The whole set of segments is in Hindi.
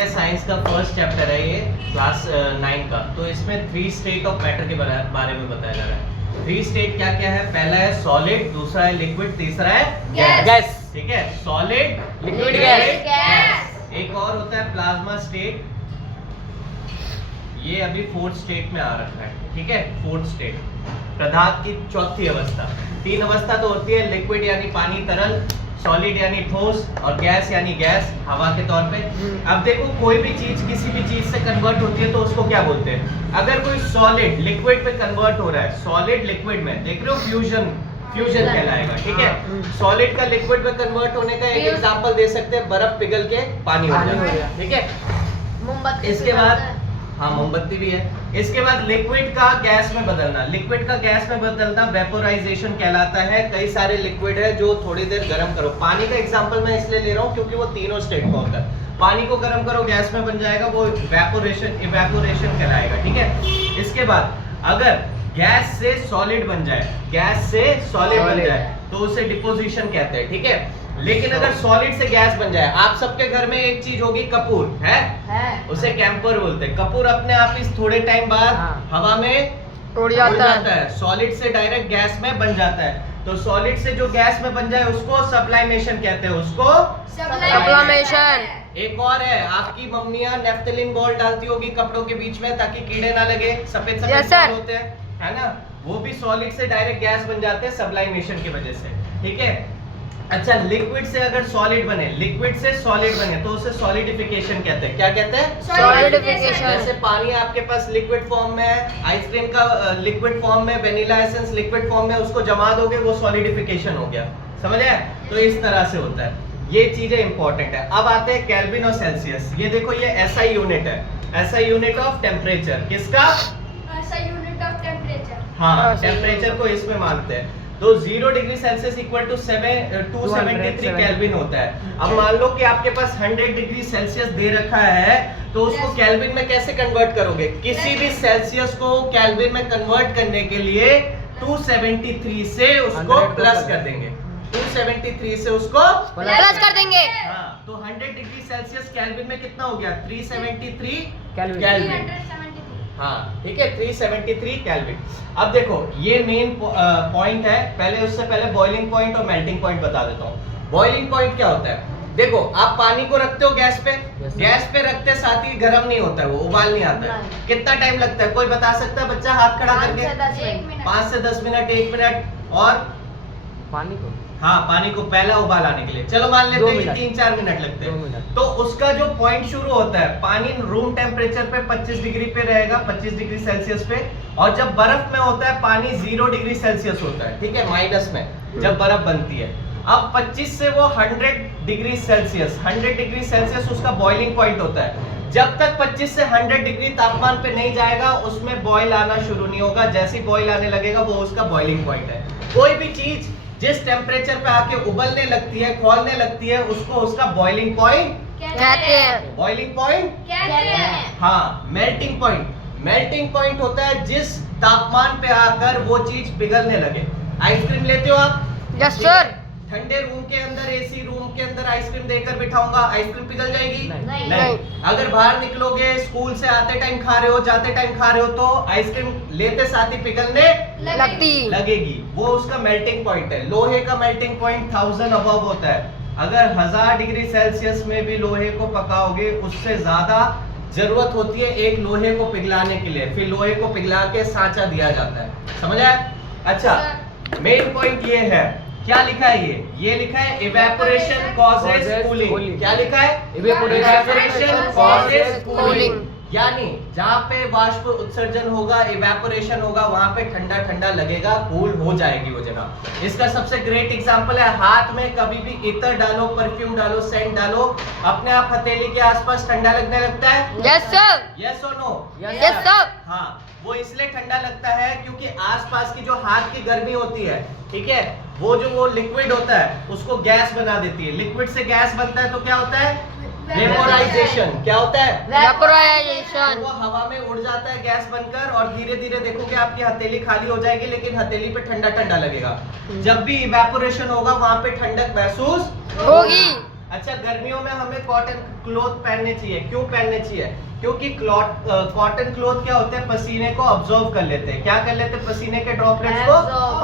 साइंस का फर्स्ट चैप्टर है ये क्लास 9 का। तो इसमें 3 स्टेट ऑफ मैटर के बारे में बताया जा रहा है। 3 स्टेट क्या क्या है? पहला है सॉलिड, दूसरा है लिक्विड, तीसरा है गैस। ठीक है, सॉलिड, लिक्विड, गैस। एक और होता है प्लाज्मा स्टेट, ये अभी 4th स्टेट में आ रखा है। ठीक है, 4th स्टेट पदार्थ की चौथी अवस्था। 3 अवस्था तो होती है, लिक्विड यानी पानी तरल, सॉलिड यानी ठोस, और गैस यानी गैस हवा के तौर पे। अब देखो, कोई भी चीज किसी भी चीज से कन्वर्ट होती है तो उसको क्या बोलते हैं? अगर कोई सॉलिड लिक्विड पे कन्वर्ट हो रहा है, सॉलिड लिक्विड में, देख रहे हो, फ्यूजन कहलाएगा। ठीक है, सॉलिड का लिक्विड में कन्वर्ट होने का एक एग्जांपल दे सकते हैं, बर्फ पिघल के पानी हो जाएगा। ठीक है, मोमबत्ती। इसके बाद हाँ, मोमबत्ती भी है। इसके बाद लिक्विड का गैस में बदलना, लिक्विड का गैस में बदलना वेपोराइजेशन कहलाता है। कई सारे लिक्विड है जो थोड़ी देर गर्म करो, पानी का एग्जांपल मैं इसलिए ले रहा हूँ क्योंकि वो तीनों स्टेट का होता है। पानी को गर्म करो, गैस में बन जाएगा, वो इवेपोरेशन कहलाएगा। ठीक है, इसके बाद अगर गैस से सॉलिड बन जाए, गैस से सॉलिड बन जाए तो उसे डिपोजिशन कहते हैं। ठीक है, लेकिन अगर सॉलिड से गैस बन जाए, आप सबके घर में एक चीज होगी, कपूर है? उसे कैंपर बोलते हैं। कपूर अपने आप ही थोड़े टाइम बाद हवा में उड़ जाता है, सॉलिड से डायरेक्ट गैस में बन जाता है। तो सॉलिड से जो गैस में बन जाए उसको सब्लाइमेशन कहते हैं, उसको सब्लिमेशन। एक और है, आपकी मम्मियां नेफ्थलीन बॉल डालती होगी कपड़ों के बीच में ताकि कीड़े ना लगे, सफेद सफेद बॉल होते हैं, है ना? वो भी सॉलिड से डायरेक्ट गैस बन जाते हैं सब्लाइमेशन की वजह से। ठीक है, अच्छा, लिक्विड से अगर सॉलिड बने, लिक्विड से सॉलिड बने तो उसे सॉलिडिफिकेशन कहते हैं। क्या कहते हैं? सॉलिडिफिकेशन। जैसे पानी आपके पास लिक्विड फॉर्म में है, आइसक्रीम का लिक्विड फॉर्म में, वेनिला एसेंस लिक्विड फॉर्म में, उसको जमा दोगे वो सॉलिडिफिकेशन हो गया। समझ आया? तो इस तरह से होता है, ये चीजें इंपॉर्टेंट है। अब आते हैं केल्विन और सेल्सियस। ये देखो, ये SI यूनिट है, SI यूनिट ऑफ टेम्परेचर। किसका? SI unit of temperature. हाँ, टेम्परेचर को इसमें मानते हैं। तो 0 degree Celsius equal to 273 kelvin होता है। अब मान लो कि आपके पास 100 डिग्री सेल्सियस दे रखा है, तो उसको केल्विन में कैसे कन्वर्ट करोगे? किसी भी सेल्सियस को केल्विन में कन्वर्ट करने के लिए 273 से उसको प्लस कर देंगे, 273 से उसको प्लस कर देंगे। हाँ, तो 100 डिग्री सेल्सियस केल्विन में कितना हो गया? 373 केल्विन। केल्विन। हाँ, ठीक है, 373 केल्विन। अब देखो, ये मेन पॉइंट है। पहले उससे पहले बॉइलिंग पॉइंट और मेल्टिंग पॉइंट बता देता हूँ। बॉइलिंग पॉइंट क्या होता है? देखो, आप पानी को रखते हो गैस पे, गैस पे रखते साथ ही गर्म नहीं होता है, वो उबाल नहीं आता है। कितना टाइम लगता है? कोई बता सकता है? बच्चा हाथ खड़ा करके 5 से 10 मिनट, 1 मिनट। और पानी को, हाँ, पानी को पहला उबाल आने के लिए चलो मान लेते हैं कि 3-4 मिनट लगते हैं। तो उसका जो पॉइंट शुरू होता है, पानी रूम टेम्परेचर पे 25 डिग्री पे रहेगा, 25 डिग्री सेल्सियस पे। और जब बर्फ में होता है पानी 0 डिग्री सेल्सियस होता है। ठीक है, माइनस में जब बर्फ बनती है। अब 25 से वो 100 डिग्री सेल्सियस, 100 डिग्री सेल्सियस उसका बॉइलिंग पॉइंट होता है। जब तक 25 से 100 डिग्री तापमान पे नहीं जाएगा उसमें बॉयल आना शुरू नहीं होगा। जैसे ही बॉयल आने लगेगा वो उसका बॉइलिंग पॉइंट है। कोई भी चीज जिस टेम्परेचर पे आके उबलने लगती है, खौलने लगती है, उसको उसका बॉइलिंग पॉइंट कहते हैं। बॉइलिंग पॉइंट कहते हैं। हाँ, मेल्टिंग पॉइंट, मेल्टिंग पॉइंट होता है जिस तापमान पे आकर वो चीज पिघलने लगे। आइसक्रीम लेते हो आप? Yes sir. ठंडे रूम के अंदर, AC रूम के अंदर आइसक्रीम देकर बिठाऊंगा, आइसक्रीम पिघल जाएगी? नहीं। अगर बाहर निकलोगे, स्कूल से आते टाइम खा रहे हो, जाते टाइम खा रहे हो, तो आइसक्रीम लेते साथ ही पिघलने लगेगी। वो उसका मेल्टिंग पॉइंट है। लोहे का मेल्टिंग पॉइंट 1000 अबव होता है। अगर 1000 डिग्री सेल्सियस में भी लोहे को पकाओगे, उससे ज्यादा जरूरत होती है एक लोहे को पिघलाने के लिए, फिर लोहे को पिघला के सांचा दिया जाता है। समझ आया? अच्छा, मेन पॉइंट ये है। क्या लिखा है? ये लिखा है इवेपोरेशन कॉजेस कूलिंग। क्या लिखा है? Evaporation causes cooling. यानी जहाँ पे वाष्प उत्सर्जन होगा, इवेपोरेशन होगा, वहां पे ठंडा ठंडा लगेगा, कूल हो जाएगी वो जगह। इसका सबसे ग्रेट एग्जांपल है, हाथ में कभी भी इत्र डालो, परफ्यूम डालो, सेंट डालो, अपने आप हथेली के आसपास ठंडा लगने लगता है। Yes sir. यस और नो? Yes sir. हाँ, वो इसलिए ठंडा लगता है क्योंकि आसपास की जो हाथ की गर्मी होती है, ठीक है, वो लिक्विड होता है उसको गैस बना देती है। लिक्विड से गैस बनता है तो क्या होता है? वेपोराइजेशन। क्या होता है? वेपोराइजेशन। वो हवा में उड़ जाता है गैस बनकर, और धीरे धीरे देखोगे आपकी हथेली खाली हो जाएगी, लेकिन हथेली पे ठंडा ठंडा लगेगा। जब भी इवेपोरेशन होगा वहां पे ठंडक महसूस होगी। अच्छा, गर्मियों में हमें कॉटन क्लॉथ पहनने चाहिए। क्यों पहनने चाहिए? क्योंकि कॉटन क्लॉथ क्या होते हैं, पसीने को ऑब्जॉर्व कर लेते हैं। क्या कर लेते हैं? पसीने के ड्रॉपलेट्स को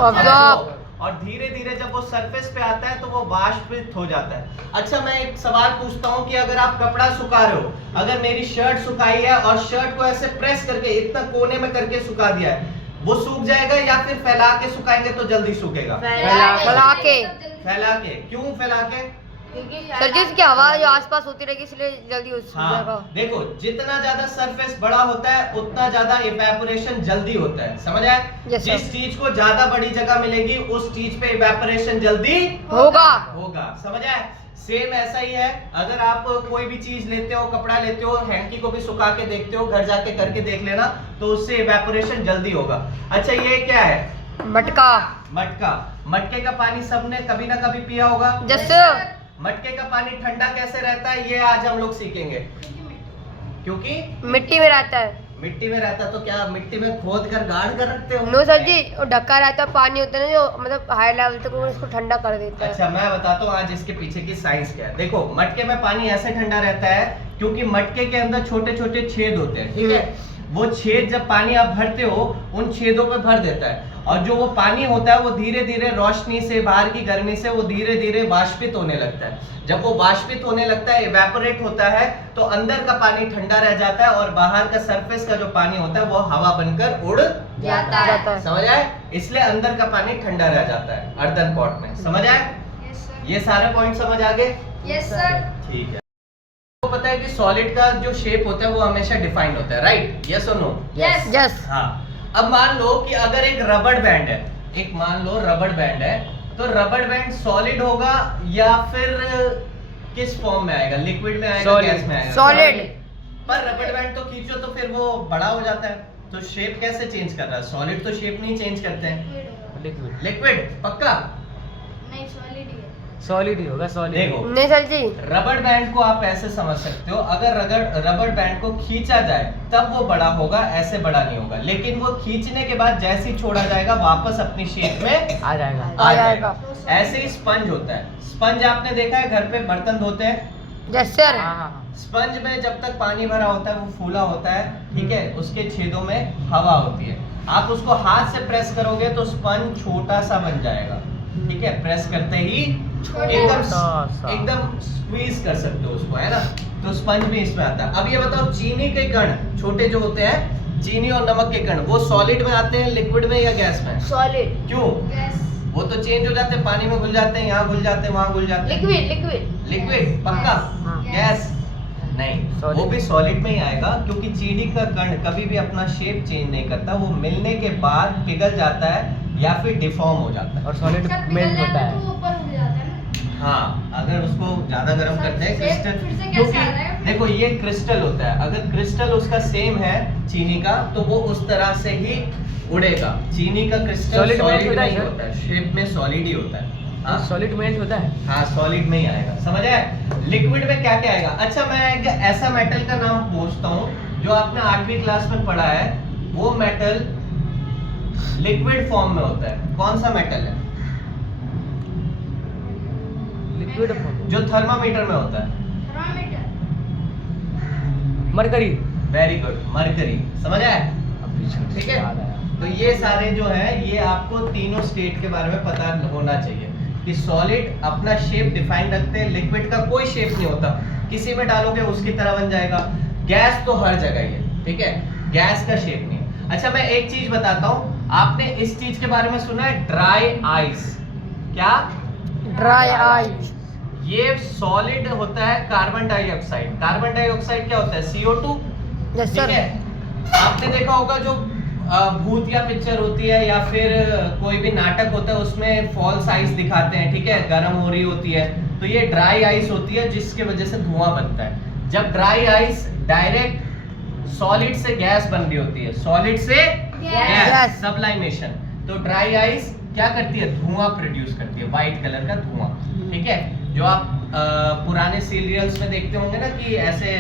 Absorb। और धीरे धीरे जब वो सरफेस पे आता है तो वो वाष्पित हो जाता है। अच्छा, मैं एक सवाल पूछता हूँ कि अगर आप कपड़ा सुखा रहे हो, अगर मेरी शर्ट सुखाई है और शर्ट को ऐसे प्रेस करके इतना कोने में करके सुखा दिया है, वो सूख जाएगा या फिर फैला के सुखाएंगे तो जल्दी सूखेगा? फैला के। फैला के। क्यों फैला के? सर जी, इसकी हवा जो आसपास होती रहेगी इसलिए जल्दी सूख जाएगा। हाँ, देखो जितना ज्यादा सरफेस बड़ा होता है उतना ज्यादा इवेपोरेशन जल्दी होता है। समझ आए? Yes, sir। जिस चीज को ज्यादा बड़ी जगह मिलेगी उस चीज पे इवेपोरेशन जल्दी होगा। समझ आए? सेम ऐसा ही है, अगर आप कोई भी चीज लेते हो, कपड़ा लेते हो, हैंकी को भी सुखा के देखते हो, घर जाके करके देख लेना, तो उससे इवेपोरेशन जल्दी होगा। अच्छा, ये क्या है? मटका। मटका। मटके का पानी सबने कभी ना कभी पिया होगा। जैसे मटके का पानी ठंडा कैसे रहता है, ये आज हम लोग सीखेंगे। क्योंकि मिट्टी में रहता है। मिट्टी में रहता है, तो क्या मिट्टी में खोद कर गाड़ कर रखते हो? नो सर जी, वो ढक्का रहता है, पानी होता है ना जो मतलब हाई लेवल तक वो इसको ठंडा कर देता है। अच्छा, मैं बताता हूँ आज इसके पीछे की साइंस क्या है। देखो, मटके में पानी ऐसे ठंडा रहता है क्योंकि मटके के अंदर छोटे छोटे छेद होते हैं, ठीक है? वो छेद जब पानी आप भरते हो उन छेदों पे भर देता है, और जो वो पानी होता है वो धीरे धीरे रोशनी से, बाहर की गर्मी से वो धीरे धीरे वाष्पित होने लगता है। जब वो वाष्पित होने लगता है, इवेपोरेट होता है, तो अंदर का पानी ठंडा रह जाता है और बाहर का सरफेस का जो पानी होता है वो हवा बनकर उड़ जाता है। समझ आए? इसलिए अंदर का पानी ठंडा रह जाता है अर्दन पॉट में। समझ आए? ये सारे पॉइंट समझ आ गए? Yes sir. ठीक है। तो पता है कि सॉलिड का जो शेप होता है वो हमेशा डिफाइंड होता है, राइट? यस और नो? यस। यस। हाँ। अब मान लो कि अगर एक रबर बैंड है, एक मान लो रबर बैंड है, तो रबर बैंड सॉलिड होगा या फिर किस फॉर्म में आएगा? लिक्विड में आएगा, गैस में आएगा? सॉलिड। पर रबर बैंड तो खींचो तो फिर वो बड़ा हो जाता है, तो शेप कैसे चेंज कर रहा है? सॉलिड तो शेप नहीं चेंज करते हैं। लिक्विड लिक्विड पक्का? नहीं, सॉलिड ही है। सॉलिड ही होगा, सॉलिड। देखो, नहीं सर जी, रबर बैंड को आप ऐसे समझ सकते हो, अगर रबर बैंड को खींचा जाए तब वो बड़ा होगा, ऐसे बड़ा नहीं होगा। लेकिन वो खींचने के बाद जैसे ही छोड़ा जाएगा वापस अपनी शेप में आ जाएगा। आ जाएगा। ऐसे ही स्पंज होता है। स्पंज आपने देखा है घर पे बर्तन धोते हैं, यस सर। हाँ हाँ स्पंज में जब तक पानी भरा होता है वो फूला होता है, ठीक है? उसके छेदों में हवा होती है। आप उसको हाथ से प्रेस करोगे तो स्पंज छोटा सा बन जाएगा, ठीक है? प्रेस करते ही एकदम सा। एकदम स्क्वीज कर सकते हो उसको, है ना? तो स्पंज भी इसमें आता है। अब ये बताओ, चीनी के कण छोटे जो होते हैं, चीनी और नमक के कण, वो सॉलिड में आते हैं, लिक्विड में या गैस में? सॉलिड। क्यों? यस। वो तो चेंज हो जाते हैं, पानी में घुल जाते हैं, यहाँ घुल जाते हैं, वहाँ घुल जाते हैं। लिक्विड। लिक्विड पक्का? हाँ। गैस नहीं, Solid। वो भी सॉलिड में ही आएगा, क्योंकि चीनी का कण कभी भी अपना शेप चेंज नहीं करता। वो मिलने के बाद पिघल जाता है या फिर डिफॉर्म हो जाता है। और सॉलिड सर, मेल्ट पिघलने होता पे है। तो ऊपर उड़ जाता है ना। हाँ, अगर उसको ज्यादा गर्म सर, करते हैं फिर से क्रिस्टल, कैसे आ रहा है? देखो ये क्रिस्टल होता है, अगर क्रिस्टल उसका सेम है चीनी का तो वो उस तरह से ही उड़ेगा। चीनी का क्रिस्टल Solid में सॉलिड होता है, नहीं सर? होता है, शेप में सॉलिड ही होता है। हाँ, सॉलिड मेल्ट होता है। हाँ, सॉलिड में ही आएगा। समझ आए? लिक्विड में क्या क्या आएगा? अच्छा, मैं एक ऐसा मेटल का नाम पूछता हूँ जो आपने 8वीं क्लास में पढ़ा है, वो मेटल लिक्विड फॉर्म में होता है। कौन सा मेटल है लिक्विड जो थर्मामीटर में होता है? Thermometer. Mercury. Very good, mercury. समझ आए? ठीक है? तो ये सारे जो है, ये आपको तीनों स्टेट के बारे में पता होना चाहिए कि सॉलिड अपना शेप डिफाइन रखते हैं, लिक्विड का कोई शेप नहीं होता, किसी में डालोगे उसकी तरह बन जाएगा। गैस तो हर जगह ही है, ठीक है? गैस का शेप नहीं है। अच्छा, मैं एक चीज बताता हूँ, आपने इस चीज के बारे में सुना है, ड्राई आइस? क्या? Dry ice. ये सॉलिड होता है कार्बन डाइऑक्साइड। कार्बन डाइऑक्साइड क्या होता है? CO2। यस ठीक सर। है? आपने देखा होगा जो भूतिया पिक्चर होती है या फिर कोई भी नाटक होता है उसमें फॉल्स आइस दिखाते हैं, ठीक है? गर्म हो रही होती है, तो ये ड्राई आइस होती है जिसकी वजह से धुआं बनता है। जब ड्राई आइस डायरेक्ट सॉलिड से गैस बन रही होती है, सॉलिड से गैस, Yes। सबलाइमेशन, तो ड्राई आइस क्या करती है? धुआं प्रोड्यूस करती है, व्हाइट कलर का धुआं, ठीक है? जो आप पुराने सीरियल्स में देखते होंगे ना कि ऐसे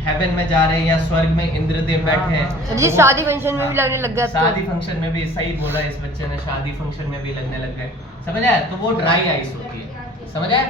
हेवन में जा रहे हैं या स्वर्ग में इंद्रदेव बैठे हैं। सर जी, शादी फंक्शन में भी लगने लग गया। शादी फंक्शन में भी, सही बोला इस बच्चे ने, शादी फंक्शन में भी लगने लग गए। समझ आया? तो वो ड्राई आइस होती है। समझ आया?